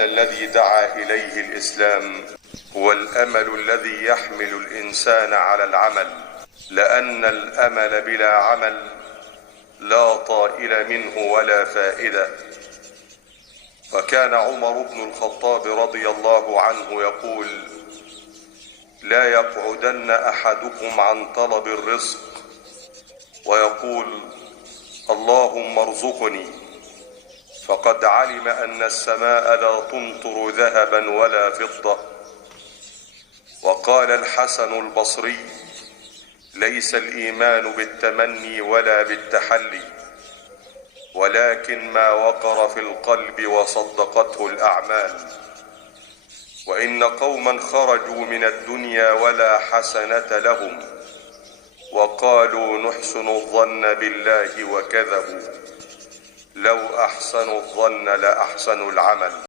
الأمل الذي دعا إليه الإسلام هو الأمل الذي يحمل الإنسان على العمل، لأن الأمل بلا عمل لا طائل منه ولا فائدة. وكان عمر بن الخطاب رضي الله عنه يقول: لا يقعدن أحدكم عن طلب الرزق ويقول: اللهم ارزقني، فقد علم أن السماء لا تمطر ذهبا ولا فضة. وقال الحسن البصري: ليس الإيمان بالتمني ولا بالتحلي، ولكن ما وقر في القلب وصدقته الأعمال. وإن قوما خرجوا من الدنيا ولا حسنة لهم وقالوا نحسن الظن بالله وكذبوا، لو أحسنوا الظن لأحسنوا العمل.